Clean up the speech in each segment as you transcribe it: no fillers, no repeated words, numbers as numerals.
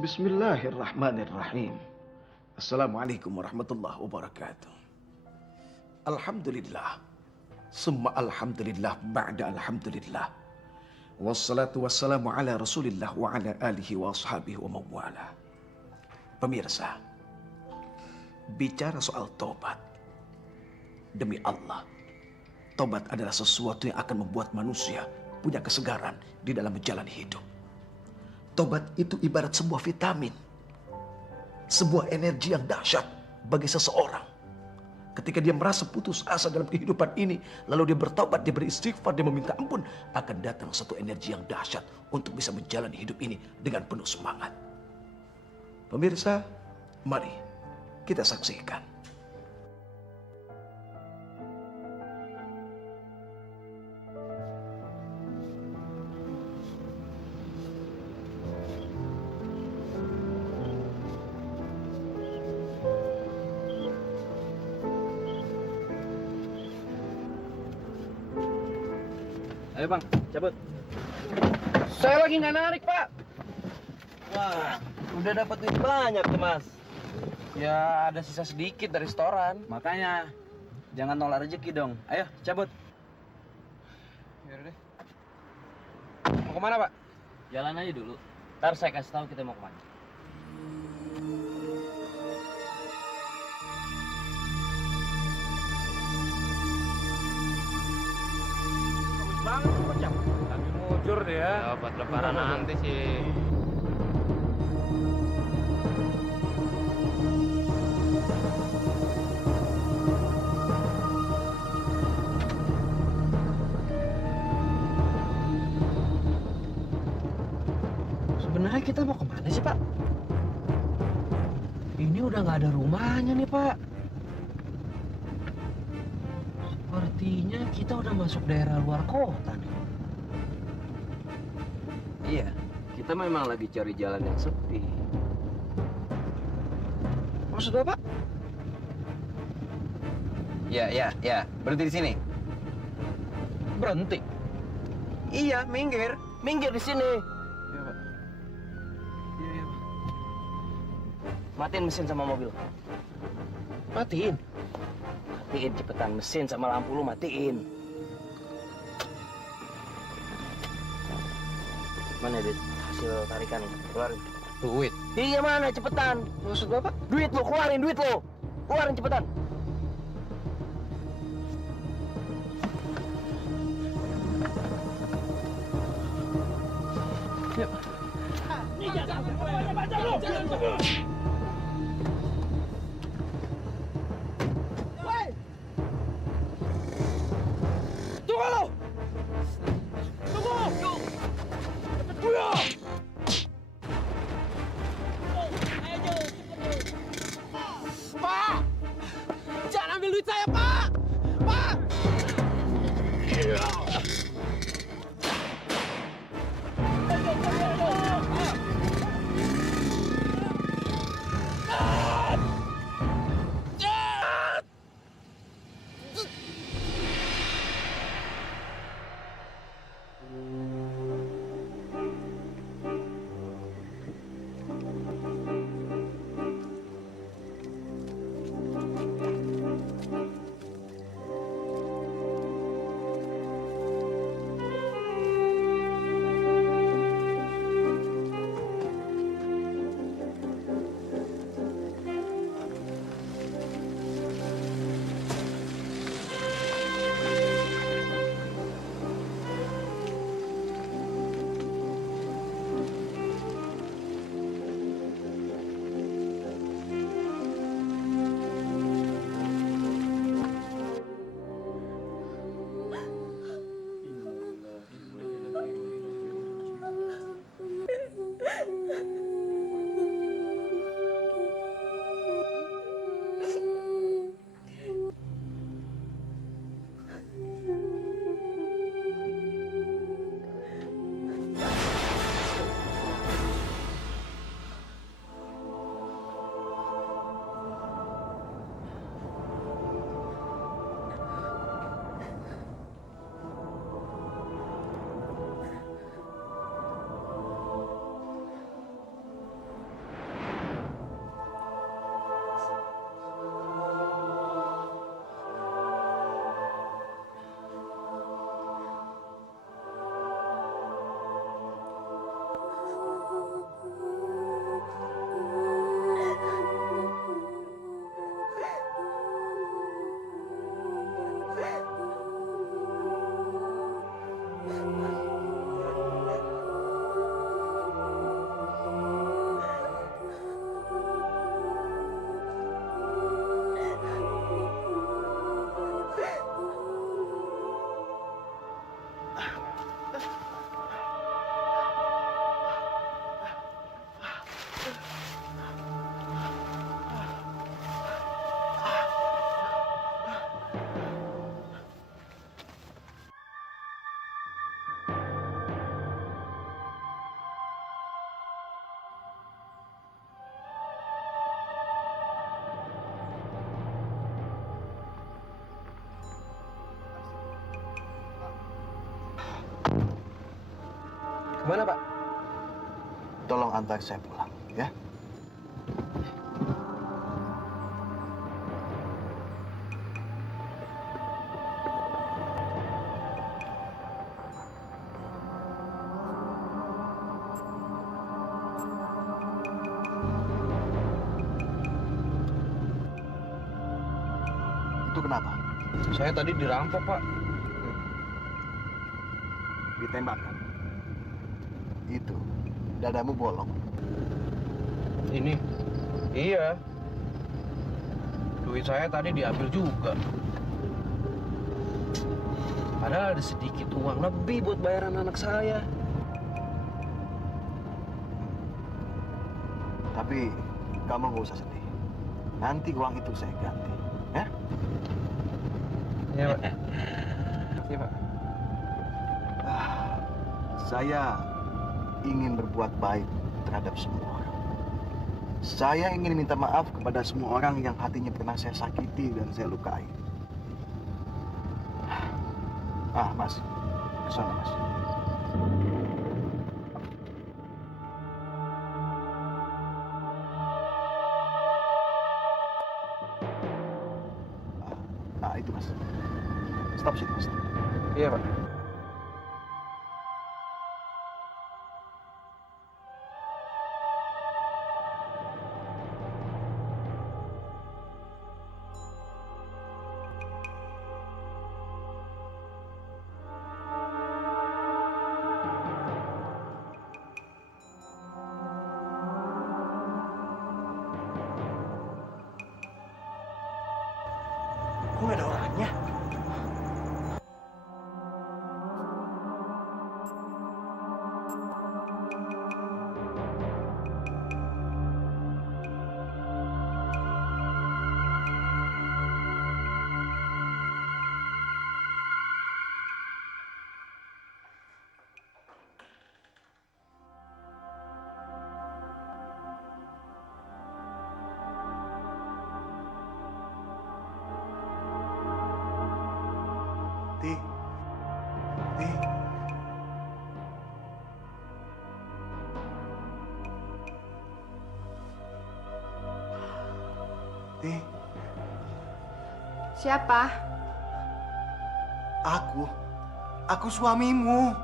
Bismillahirrahmanirrahim. Assalamualaikum warahmatullahi wabarakatuh. Alhamdulillah. Summa alhamdulillah ba'da alhamdulillah. Wassalatu wassalamu ala rasulillah wa ala alihi wa ashabihi wa mawala. Pemirsa, bicara soal tobat. Demi Allah, tobat adalah sesuatu yang akan membuat manusia punya kesegaran di dalam menjalani hidup. Tobat itu ibarat sebuah vitamin, sebuah energi yang dahsyat bagi seseorang. Ketika dia merasa putus asa dalam kehidupan ini, lalu dia bertobat, dia beristighfar, dia meminta ampun, akan datang satu energi yang dahsyat untuk bisa menjalani hidup ini dengan penuh semangat. Pemirsa, mari kita saksikan. Ayo bang, cabut. Saya lagi nggak narik pak. Wah, udah dapat duit banyak tuh mas. Ya ada sisa sedikit dari setoran. Makanya jangan nolak rezeki dong. Ayo cabut. Yaudah deh. Mau kemana pak? Jalan aja dulu. Ntar saya kasih tahu kita mau kemana. Banget tuh Cam. Lagi mujur deh ya. Ya, buat lebaran nanti sih. Sebenarnya kita mau kemana sih pak? Ini udah nggak ada rumahnya nih pak. Sepertinya kita udah masuk daerah luar kota nih. Iya, kita memang lagi cari jalan yang sepi. Maksud bapak? Ya. Berhenti di sini. Berhenti? Iya, minggir. Minggir di sini. Iya pak. Iya pak. Matiin mesin sama mobil. Matiin. Matiin cepetan mesin sama lampu lu matiin. Mana duit hasil tarikan? Keluarin. Duit? Iya mana cepetan. Maksud bapak? Duit lo, keluarin duit lo. Keluarin cepetan. Yuk. Tunggu lo! Tunggu! Buyar! Pak! Jangan ambil duit saya, Pak! Pak! Mana, Pak? Tolong antar saya pulang, ya. Itu kenapa? Saya tadi dirampok, Pak. Ditembakkan. Itu, dadamu bolong. Ini. Iya. Duit saya tadi diambil juga. Padahal ada sedikit uang lebih buat bayaran anak saya. Tapi kamu nggak usah sedih. Nanti uang itu saya ganti, ya? Iya, Pak. Iya, Pak. Saya ingin berbuat baik terhadap semua orang. Saya ingin minta maaf kepada semua orang yang hatinya pernah saya sakiti dan saya lukai. Mas. Ke sana, Mas. Itu, Mas. Stop situ, Mas. Iya, Pak. Kok nggak ada orangnya? Ti. Siapa? Aku suamimu.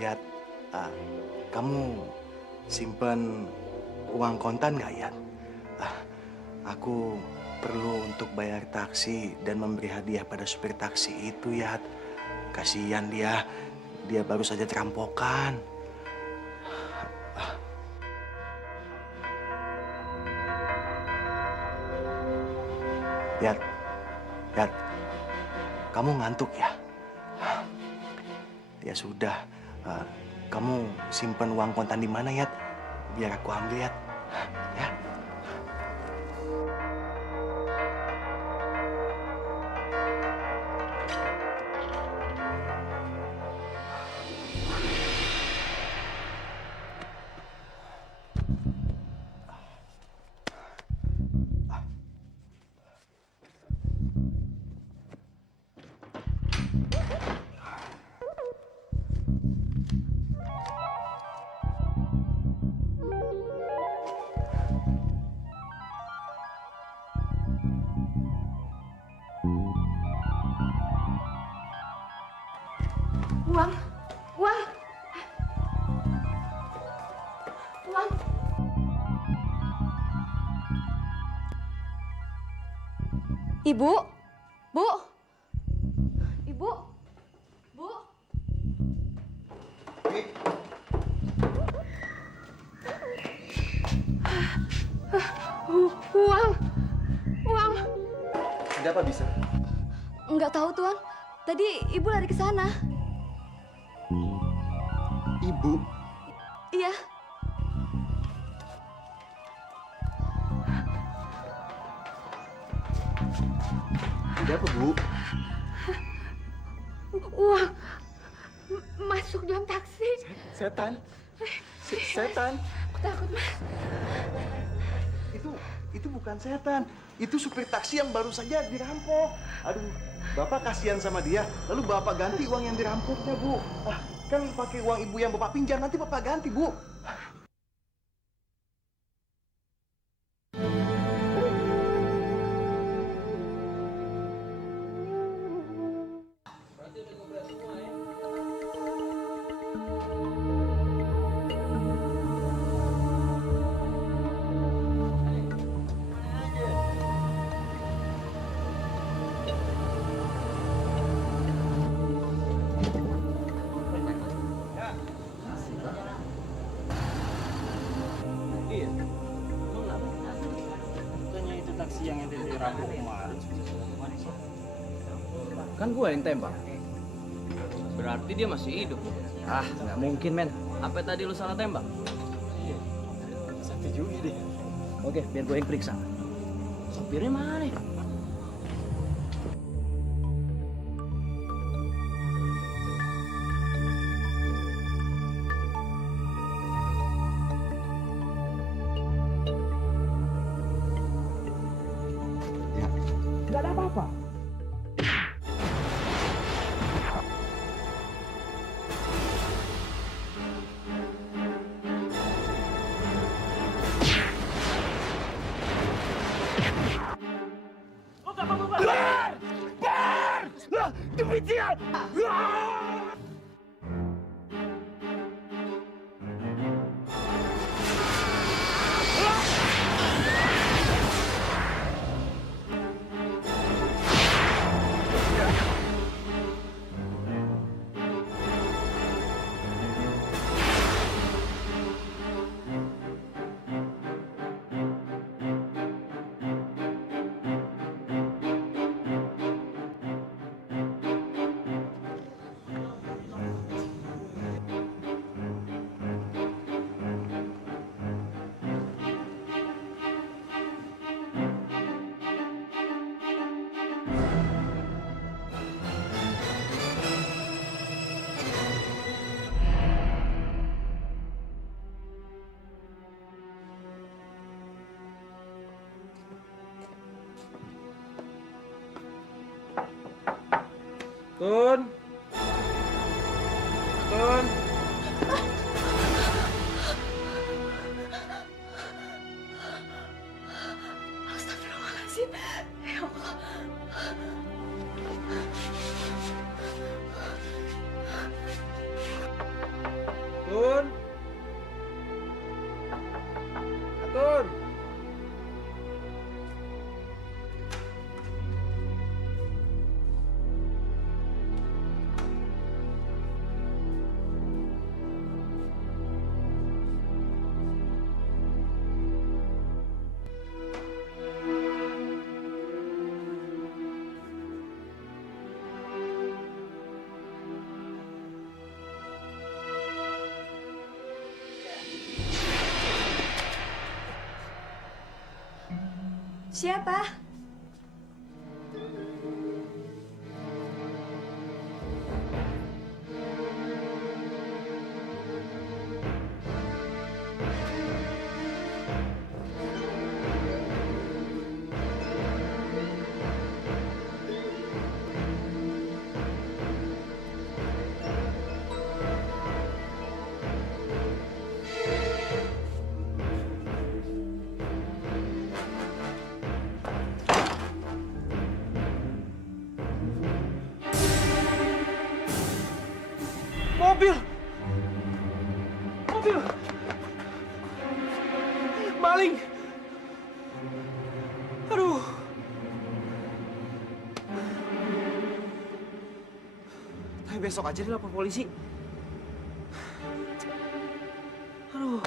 Yat, kamu simpen uang kontan nggak, Yat? Aku perlu untuk bayar taksi dan memberi hadiah pada supir taksi itu, Yat. Kasihan dia baru saja terampokan. Yat, kamu ngantuk ya? Ya sudah, kamu simpan uang kontan di mana, Yat? Biar aku ambil, Yat. Ya. Uang. Ibu? Bu? Ibu? Bu? Uang. Uang. Ada apa bisa? Enggak tahu, Tuan. Tadi Ibu lari ke sana. Ibu? Iya. Ada apa, Bu? Uang masuk dalam taksi. Setan? Setan? Aku takut, Mas. Itu bukan setan. Itu supir taksi yang baru saja dirampok. Aduh, Bapak kasihan sama dia. Lalu Bapak ganti uang yang dirampoknya, Bu. Kan pakai uang Ibu yang Bapak pinjam, nanti Bapak ganti, Bu. Iya. Katanya itu taksi yang dirampok kemarin. Kan gue yang tembak. Berarti dia masih hidup. Ah, nggak mungkin, men. Apa tadi lu salah tembak? Sakti juga deh. Oke, biar gue yang periksa. Sopirnya mana? Nggak ada apa-apa. Tun. Tun. Astagfirullahaladzim. Ya Allah. Tun. Tun. Siapa? Mobil! Mobil! Maling! Aduh! besok aja dilapor polisi. Aduh.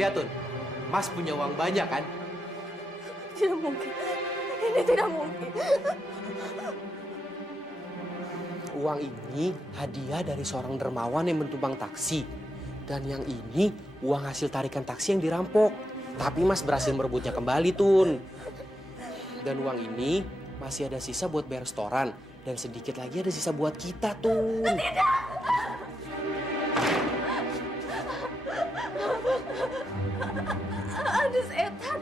Lihat, Tun. Mas punya uang banyak, kan? Tidak mungkin. Ini tidak mungkin. Uang ini hadiah dari seorang dermawan yang mentumbang taksi. Dan yang ini uang hasil tarikan taksi yang dirampok. Tapi Mas berhasil merebutnya kembali, Tun. Dan uang ini masih ada sisa buat bayar restoran. Dan sedikit lagi ada sisa buat kita, Tun. Tidak! Ada setan.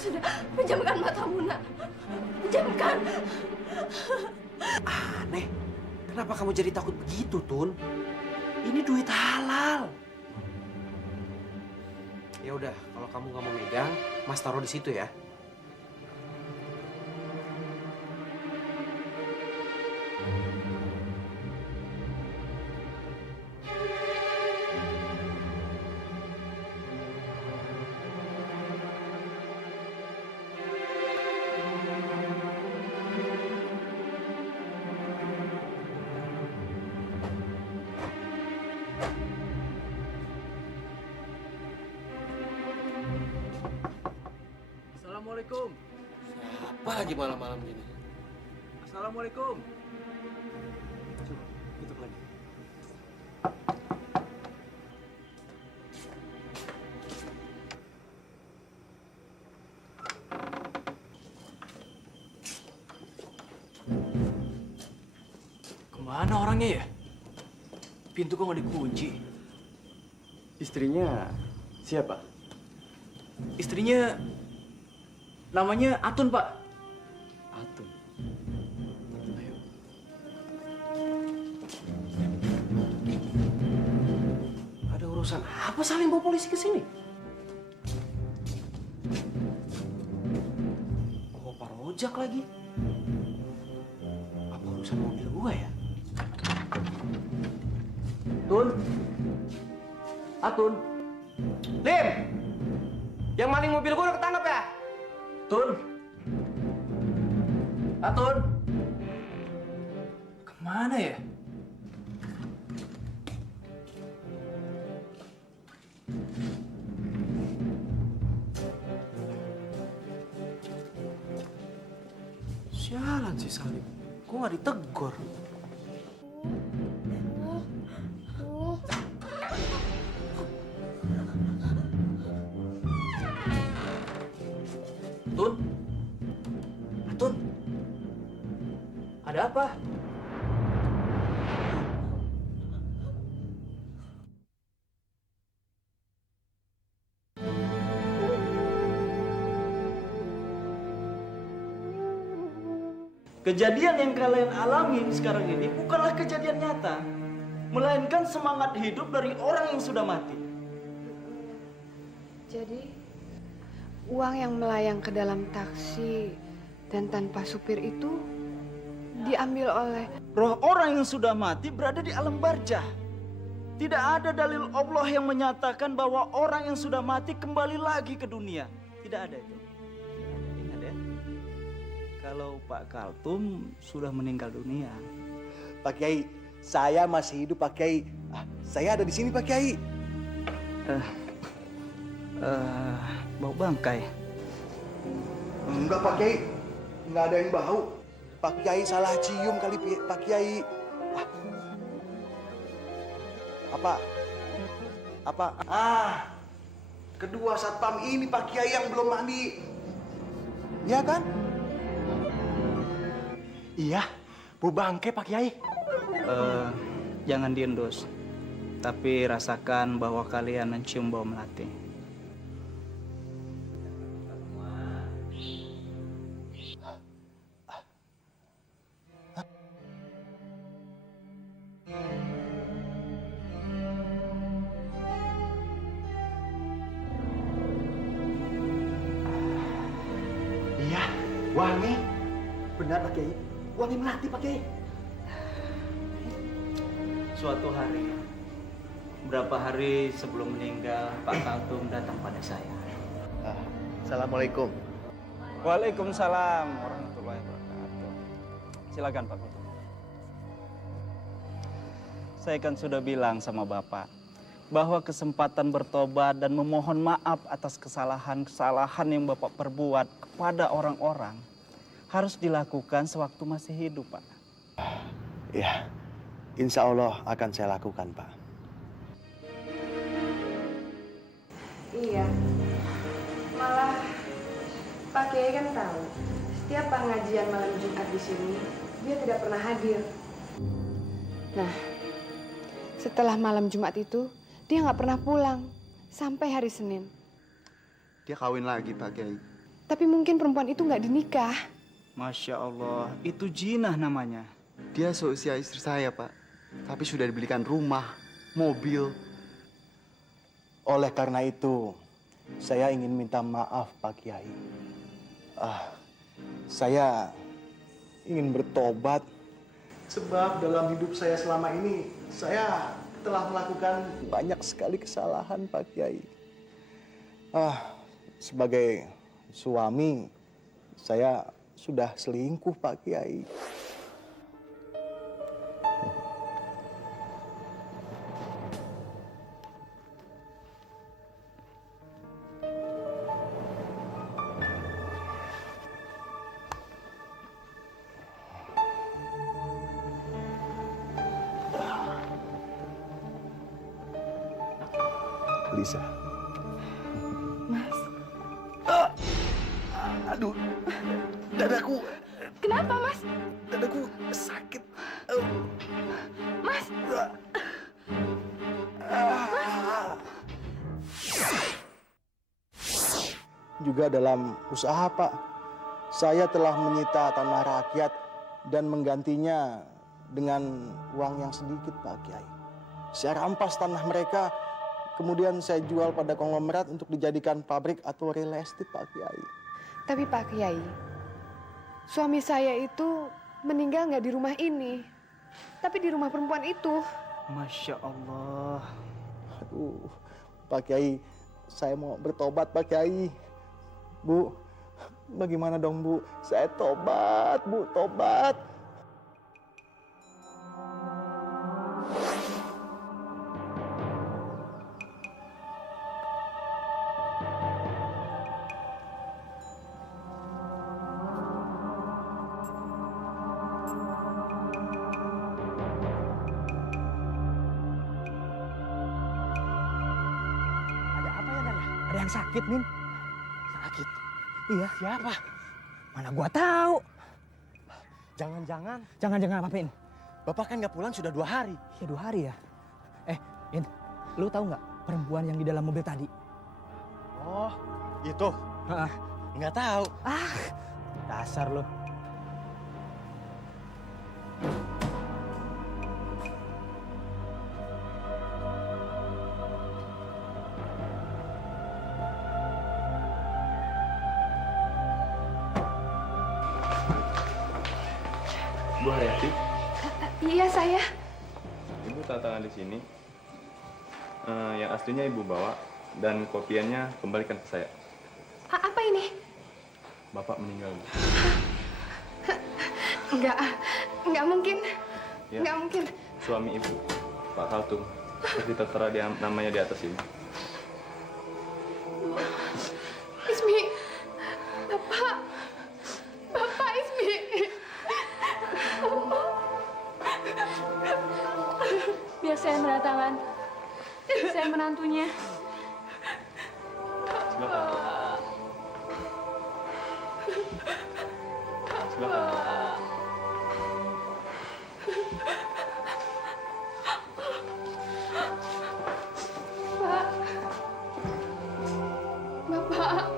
Sudah, pejamkan matamu, nak. Pejamkan. Aneh, kenapa kamu jadi takut begitu, Tun? Ini duit halal. Ya udah, kalau kamu nggak mau megang, Mas taruh di situ ya. Assalamualaikum. Apa lagi malam-malam gini? Assalamualaikum. Tutup lagi. Kemana orangnya ya? Pintu kok nggak dikunci? Istrinya siapa? Istrinya namanya Atun, Pak. Atun. Ayo. Ada urusan apa saling bawa polisi ke sini? Oh, Pak Rojak lagi. Apa urusan mobil gua ya? Tun. Atun. Lim! Yang maling mobil gua udah ketangkep ya? Tun. Atun. Kemana ya? Sialan sih Salim. Gua nggak ditegur. Tun. Atun. Ada apa? Kejadian yang kalian alami sekarang ini bukanlah kejadian nyata, melainkan semangat hidup dari orang yang sudah mati. Jadi, uang yang melayang ke dalam taksi dan tanpa supir itu diambil oleh... Roh orang yang sudah mati berada di alam barzah. Tidak ada dalil Allah yang menyatakan bahwa orang yang sudah mati kembali lagi ke dunia. Tidak ada itu. Ingat ya, kalau Pak Kaltum sudah meninggal dunia. Pak Kiai, saya masih hidup, Pak Kiai. Saya ada di sini, Pak Kiai. Bau bangkai. Enggak, Pak Kiai. Enggak ada yang bau. Pak Kiai salah cium kali, Pak Kiai. Apa? Kedua satpam ini, Pak Kiai, yang belum mandi. Iya kan? Iya, bau bangkai, Pak Kiai. Jangan diendus, tapi rasakan bahwa kalian mencium bau melati. Wangi? Benar Pak Kiai, Wangi melati Pak Kiai. Suatu hari, berapa hari sebelum meninggal, Pak Kaltum datang pada saya. Assalamualaikum. Waalaikumsalam warahmatullahi wabarakatuh. Silakan Pak Kaltum. Saya kan sudah bilang sama Bapak bahwa kesempatan bertobat dan memohon maaf atas kesalahan-kesalahan yang Bapak perbuat kepada orang-orang harus dilakukan sewaktu masih hidup, Pak. Ya, insya Allah akan saya lakukan, Pak. Iya. Malah Pak Kiai kan tahu, setiap pengajian malam Jumat di sini, dia tidak pernah hadir. Nah, setelah malam Jumat itu, dia nggak pernah pulang sampai hari Senin. Dia kawin lagi, Pak Kiai. Tapi mungkin perempuan itu nggak dinikah. Masya Allah, itu jinah namanya. Dia seusia istri saya, Pak. Tapi sudah dibelikan rumah, mobil. Oleh karena itu, saya ingin minta maaf, Pak Kiai. Saya ingin bertobat. Sebab dalam hidup saya selama ini, saya telah melakukan banyak sekali kesalahan, Pak Kiai. Sebagai suami, saya sudah selingkuh, Pak Kiai. Lisa. Mas. Aduh, dadaku. Kenapa, Mas? Dadaku sakit. Mas. Juga dalam usaha, Pak. Saya telah menyita tanah rakyat dan menggantinya dengan uang yang sedikit, Pak Kiai. Saya rampas tanah mereka, kemudian saya jual pada konglomerat untuk dijadikan pabrik atau real estate, Pak Kiai. Tapi Pak Kiai, suami saya itu meninggal nggak di rumah ini, tapi di rumah perempuan itu. Masya Allah. Aduh, Pak Kiai, saya mau bertobat, Pak Kiai. Bu, bagaimana dong, Bu? Saya tobat, Bu, tobat. Ada yang sakit, Min. Sakit. Iya. Siapa? Mana gua tahu. Jangan-jangan apa, Min? Bapak kan nggak pulang sudah 2 hari. Ya 2 hari ya. In, lu tahu nggak perempuan yang di dalam mobil tadi? Oh, itu? Heeh. Nggak tahu. Dasar lu. Bu Haryati, Iya, saya. Ibu tanda tangan di sini. Yang aslinya Ibu bawa dan kopiannya kembalikan ke saya. Apa ini? Bapak meninggal, Bu. Enggak mungkin. Ya. Enggak mungkin. Suami Ibu, Pak Kaltum, seperti tertera namanya di atas ini. Ismi. Bapak Ismi. Biar saya menandatangan. Saya menantunya. Silakan. Silakan. Bapak.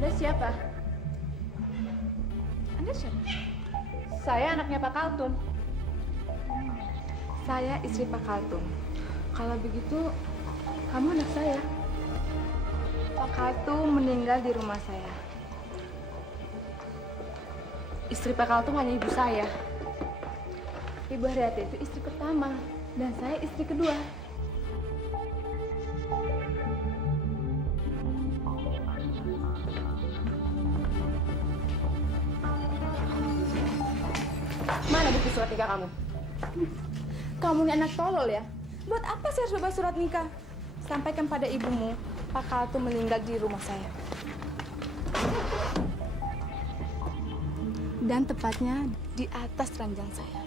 Anda siapa? Anda siapa? Saya anaknya Pak Kaltum. Saya istri Pak Kaltum. Kalau begitu, kamu anak saya. Pak Kaltum meninggal di rumah saya. Istri Pak Kaltum hanya ibu saya. Ibu Haryati itu istri pertama, dan saya istri kedua. Mana bukti surat nikah kamu? Kamu ini anak tolol ya? Buat apa saya harus bawa surat nikah? Sampaikan pada ibumu, Pak Kaltum meninggal di rumah saya. Dan tepatnya di atas ranjang saya.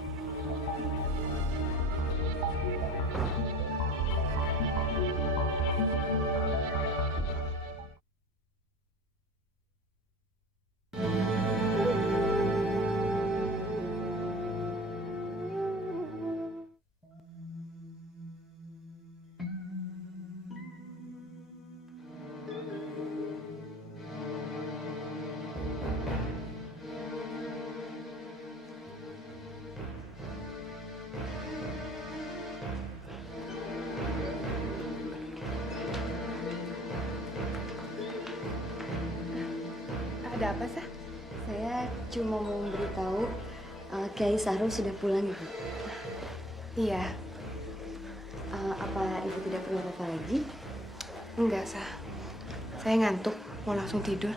Ada apa, Sah? Saya cuma mau memberitahu Kiai Sahrul sudah pulang, Ibu. Iya. Apa Ibu tidak perlu apa-apa lagi? Enggak, Sah. Saya ngantuk, mau langsung tidur.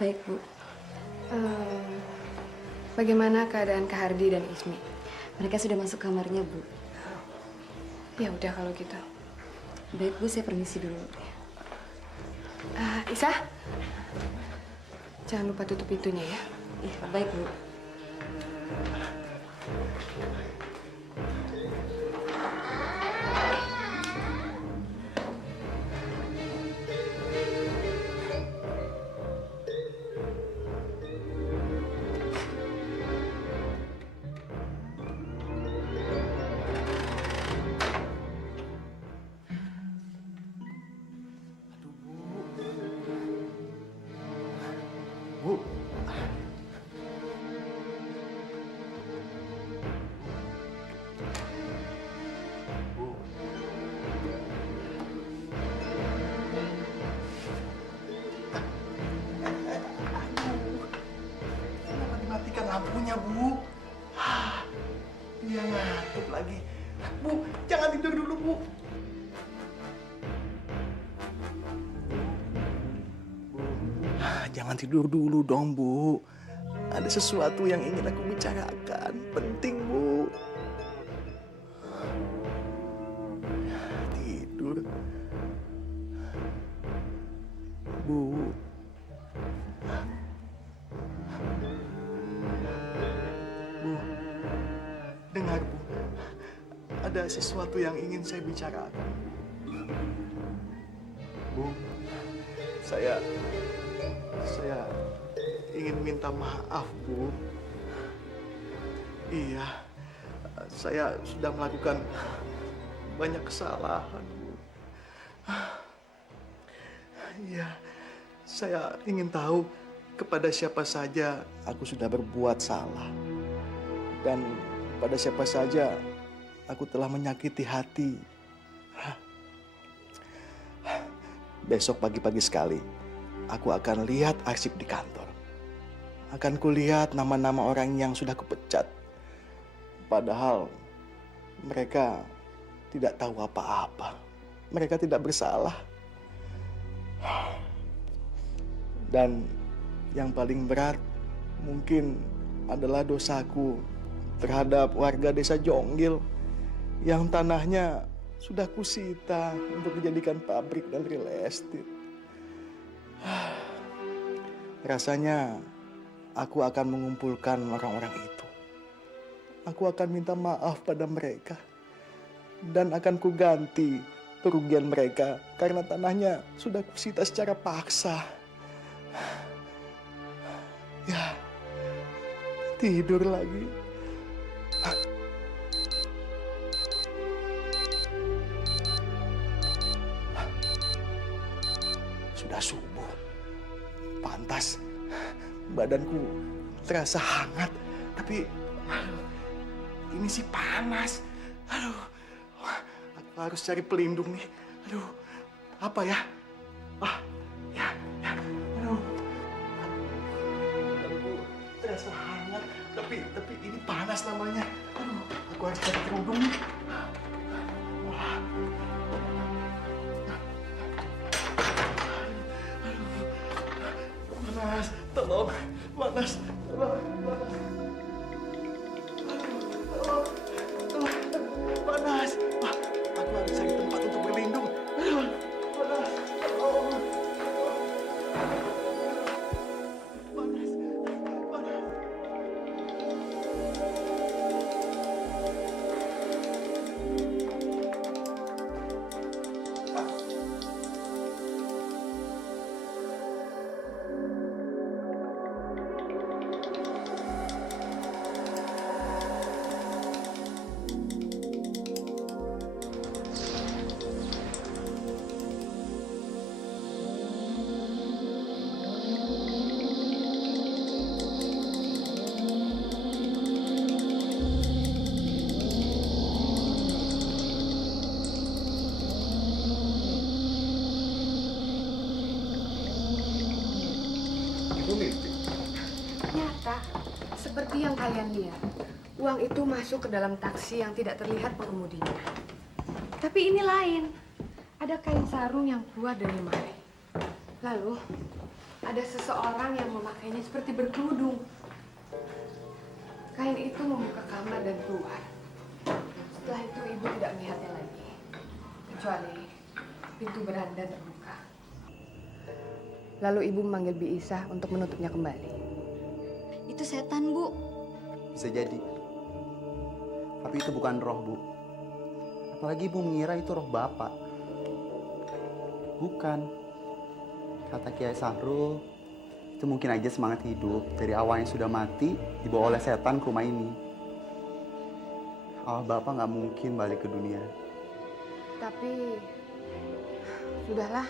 Baik, Bu. Bagaimana keadaan Kak Hardi dan Ismi? Mereka sudah masuk kamarnya, Bu. Ya udah kalau gitu. Baik, Bu, saya permisi dulu. Isa, jangan lupa tutup pintunya ya. Iya, baik, Bu. Bu. Bu. Kenapa dimatikan lampunya, Bu? Dia ngantuk lagi. Bu, jangan tidur dulu, Bu. Jangan tidur dulu dong, Bu. Ada sesuatu yang ingin aku bicarakan. Penting, Bu. Tidur. Bu. Bu. Dengar, Bu. Ada sesuatu yang ingin saya bicarakan. Bu. Saya ingin minta maaf, Bu. Iya, saya sudah melakukan banyak kesalahan, Bu. Iya, saya ingin tahu kepada siapa saja aku sudah berbuat salah. Dan pada siapa saja aku telah menyakiti hati. Besok pagi-pagi sekali, aku akan lihat arsip di kantor. Akan kulihat nama-nama orang yang sudah kupecat. Padahal mereka tidak tahu apa-apa. Mereka tidak bersalah. Dan yang paling berat mungkin adalah dosaku terhadap warga desa Jonggil yang tanahnya sudah kusita untuk dijadikan pabrik dan real estate. Rasanya aku akan mengumpulkan orang-orang itu. Aku akan minta maaf pada mereka. Dan akan kuganti kerugian mereka karena tanahnya sudah kusita secara paksa. Ya, tidur lagi. Sudah subuh. Pantas badanku terasa hangat, tapi ini sih panas. Aduh, aku harus cari pelindung nih. Aduh, apa ya? Aduh, badanku terasa hangat, tapi ini panas namanya. Aduh, aku harus cari kerudung nih. Panas, tolong, panas, tolong, panas. Wah, aku harus cari tempat untuk berlindung. Panas, tolong. Panas, panas. Nyata, seperti yang kalian lihat, uang itu masuk ke dalam taksi yang tidak terlihat pengemudinya. Tapi ini lain. Ada kain sarung yang keluar dari lemari. Lalu, ada seseorang yang memakainya seperti berkerudung. Kain itu membuka kamar dan keluar. Setelah itu ibu tidak melihatnya lagi. Kecuali pintu beranda terbuka. Lalu ibu memanggil Bi Isah untuk menutupnya kembali. Itu setan, Bu. Bisa jadi. Tapi itu bukan roh, Bu. Apalagi Ibu mengira itu roh Bapak. Bukan. Kata Kiai Sahrul, itu mungkin aja semangat hidup dari awal yang sudah mati dibawa oleh setan ke rumah ini. Bapak nggak mungkin balik ke dunia. Tapi, sudahlah.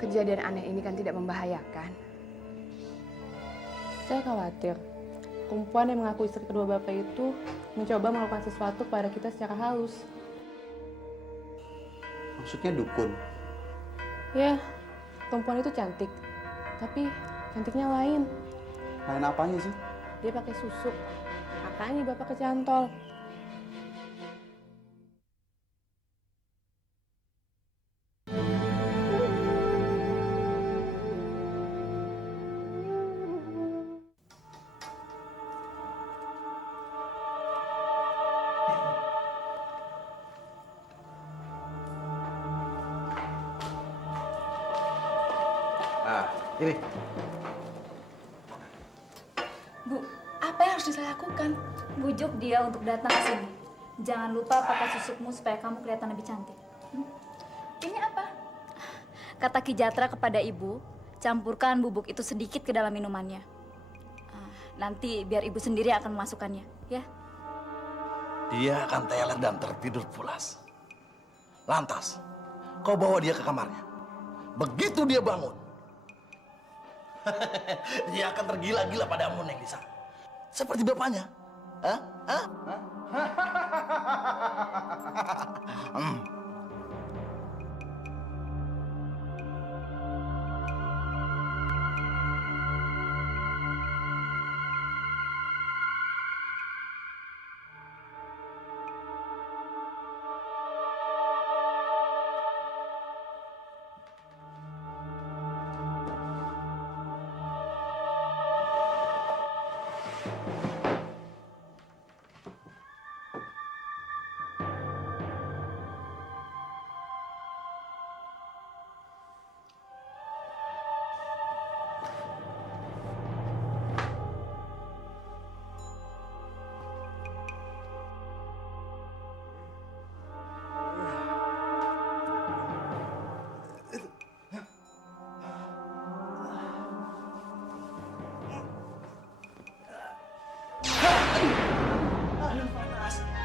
Kejadian aneh ini kan tidak membahayakan. Saya khawatir perempuan yang mengaku istri kedua Bapak itu mencoba melakukan sesuatu kepada kita secara halus. Maksudnya dukun? Ya, perempuan itu cantik. Tapi cantiknya lain. Lain apanya sih? Dia pakai susuk. Makanya Bapak kecantol. Ini. Bu, apa yang harus saya lakukan? Bujuk dia untuk datang ke sini. Jangan lupa pakai susukmu supaya kamu kelihatan lebih cantik. Ini apa? Kata Ki Jatra kepada ibu, campurkan bubuk itu sedikit ke dalam minumannya. Nanti biar ibu sendiri akan memasukkannya, ya. Dia akan teler dan tertidur pulas. Lantas, kau bawa dia ke kamarnya. Begitu dia bangun, dia akan tergila-gila padamu, Neng Lisa. Seperti bapaknya.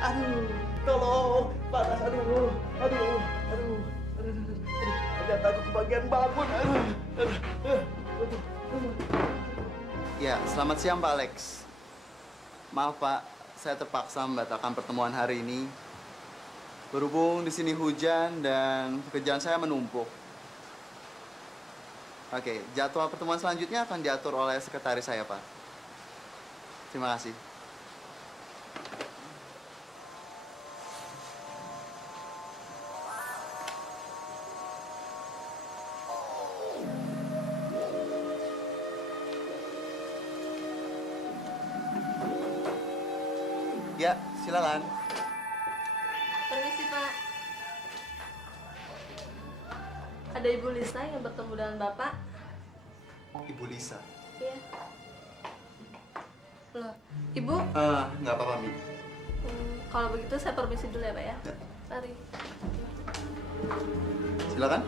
Aduh, tolong, panas, aduh. Ternyata aku kebagian bangun. Ya, selamat siang Pak Alex. Maaf Pak, saya terpaksa membatalkan pertemuan hari ini. Berhubung di sini hujan dan pekerjaan saya menumpuk. Oke, jadwal pertemuan selanjutnya akan diatur oleh sekretaris saya, Pak. Terima kasih. Ya, silakan. Permisi, Pak. Ada Ibu Lisa yang bertemu dengan Bapak. Ibu Lisa. Iya. Loh, Ibu? Nggak apa-apa, Mi. Kalau begitu saya permisi dulu ya, Pak ya. Mari. Silakan.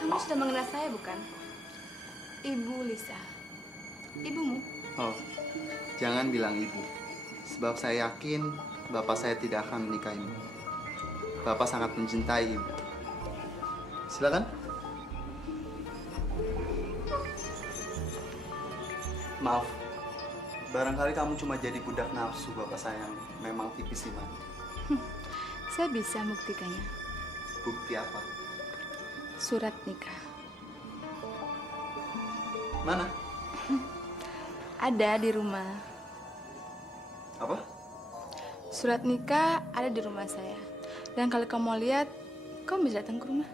Kamu sudah mengenal saya bukan? Ibu Lisa. Ibumu? Oh, jangan bilang ibu. Sebab saya yakin bapak saya tidak akan menikahimu. Bapak sangat mencintai ibu. Silakan. Maaf, barangkali kamu cuma jadi budak nafsu bapak saya yang memang tipis iman. Saya bisa membuktikannya. Bukti apa? Surat nikah. Mana? Ada di rumah. Apa? Surat nikah ada di rumah saya. Dan kalau kamu mau lihat, kamu bisa datang ke rumah.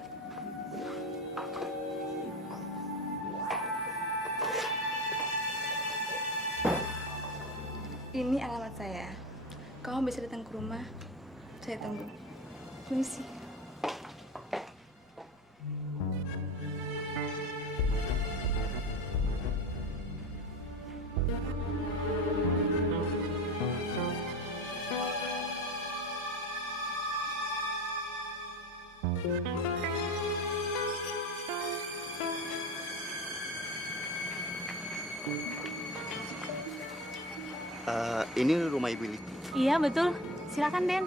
Ini alamat saya. Kamu bisa datang ke rumah. Saya tunggu. Permisi. Ini rumah Ibu Liti. Iya, betul. Silakan, Den.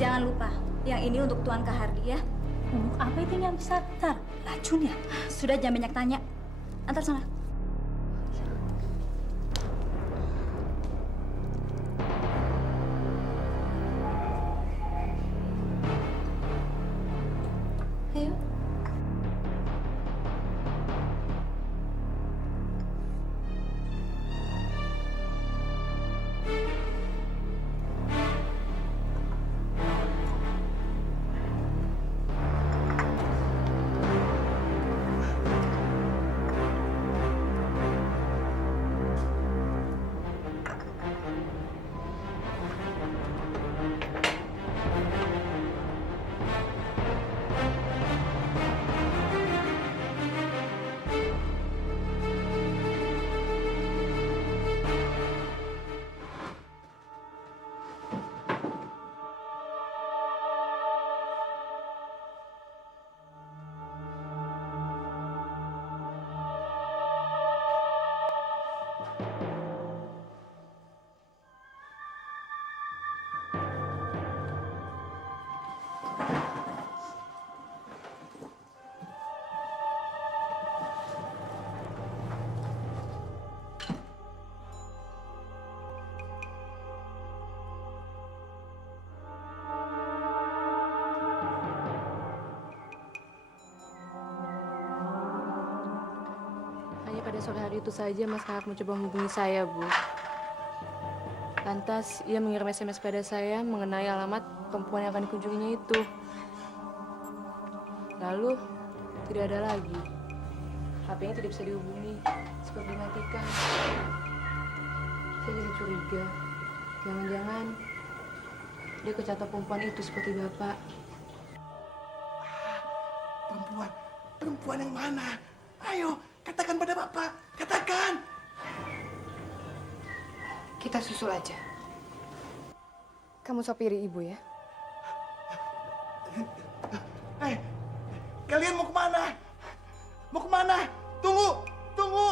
Jangan lupa, yang ini untuk Tuan Kahardi ya. Untuk apa itu yang besar? Tar, racun ya? Sudah, jangan banyak tanya. Antar sana. Ayo. Hanya pada sore hari itu saja Mas Kahak mencoba menghubungi saya, Bu. Lantas, ia mengirim SMS pada saya mengenai alamat perempuan yang akan dikunjunginya itu. Lalu, tidak ada lagi. HP-nya tidak bisa dihubungi, sebab dimatikan. Saya jadi curiga. Jangan-jangan dia kecatol perempuan itu seperti Bapak. perempuan. Perempuan yang mana? Ayo, katakan pada Bapak. Katakan. Kita susul aja. Kamu sopiri ibu ya. Kalian mau kemana? Mau kemana? Tunggu, tunggu.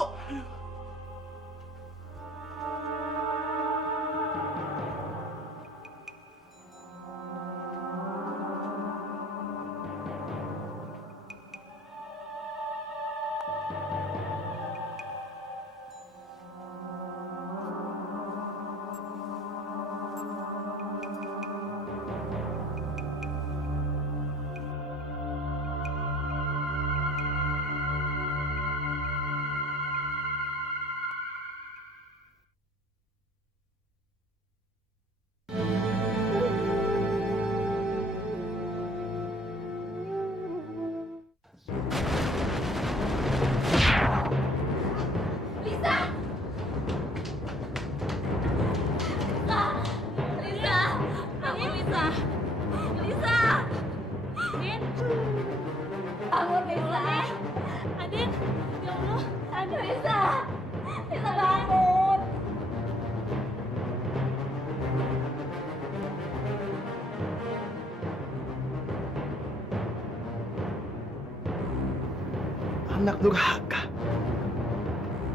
Anak durhaka.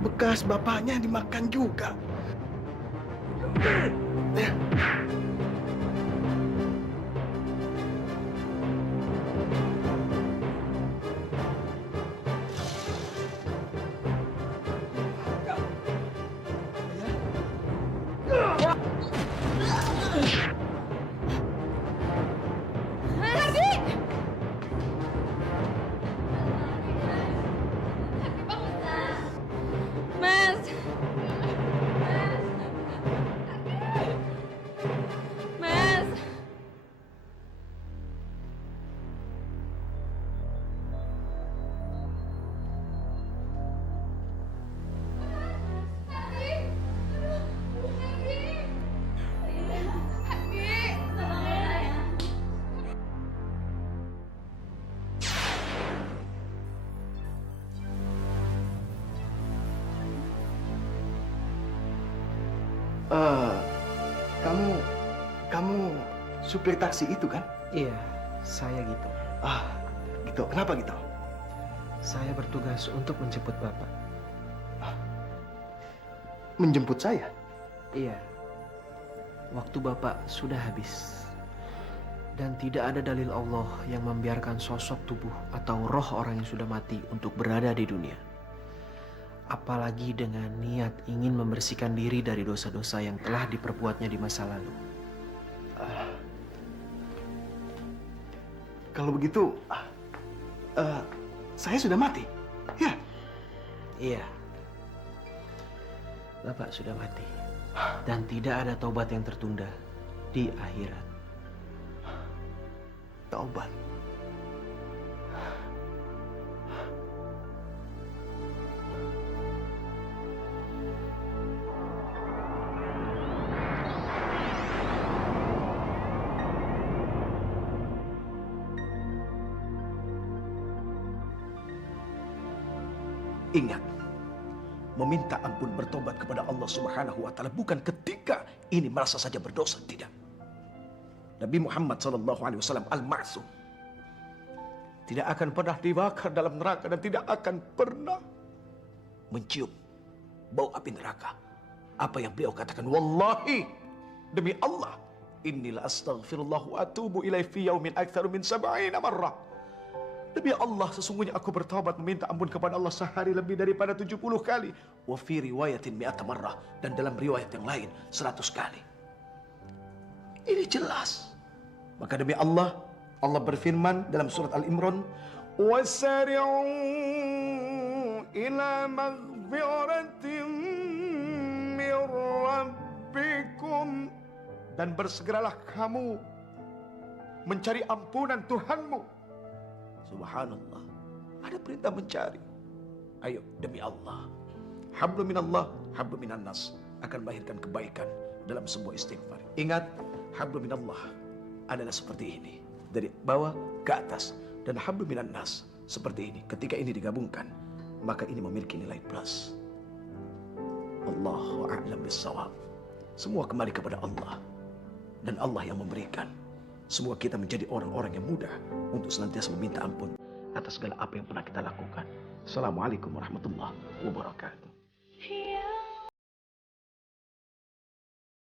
Bekas bapaknya dimakan juga. Kamu supir taksi itu kan? Iya, saya gitu. Gitu. Kenapa gitu? Saya bertugas untuk menjemput Bapak. Menjemput saya? Iya. Waktu Bapak sudah habis. Dan tidak ada dalil Allah yang membiarkan sosok tubuh atau roh orang yang sudah mati untuk berada di dunia. Apalagi dengan niat ingin membersihkan diri dari dosa-dosa yang telah diperbuatnya di masa lalu. Kalau begitu, saya sudah mati. Ya? Iya. Bapak sudah mati. Dan tidak ada taubat yang tertunda di akhirat. Taubat? Ingat, meminta ampun bertobat kepada Allah Subhanahu wa taala bukan ketika ini merasa saja berdosa, tidak. Nabi Muhammad SAW al-ma'sum tidak akan pernah dibakar dalam neraka dan tidak akan pernah mencium bau api neraka. Apa yang beliau katakan, wallahi, demi Allah, innila astaghfirullah wa atubu ilaihi fi yaumin aktsaru min 70 marrah. Demi Allah, sesungguhnya aku bertobat meminta ampun kepada Allah sehari lebih daripada 70 kali. Wa fi riwayatin mi'ata marrah, dan dalam riwayat yang lain 100 kali. Ini jelas. Maka demi Allah, Allah berfirman dalam surat Al-Imran, wasari'u ila maghfiratin min rabbikum, dan bersegeralah kamu mencari ampunan Tuhanmu. Subhanallah, ada perintah mencari. Ayo, demi Allah, hablu minallah, hablu minan nas akan melahirkan kebaikan dalam sebuah istighfar. Ingat, hablu minallah adalah seperti ini, dari bawah ke atas, dan hablu minan nas seperti ini, ketika ini digabungkan, maka ini memiliki nilai plus. Allahu a'lam bissawab. Semua kembali kepada Allah. Dan Allah yang memberikan. Semua kita menjadi orang-orang yang mudah untuk senantiasa meminta ampun atas segala apa yang pernah kita lakukan. Assalamualaikum warahmatullahi wabarakatuh.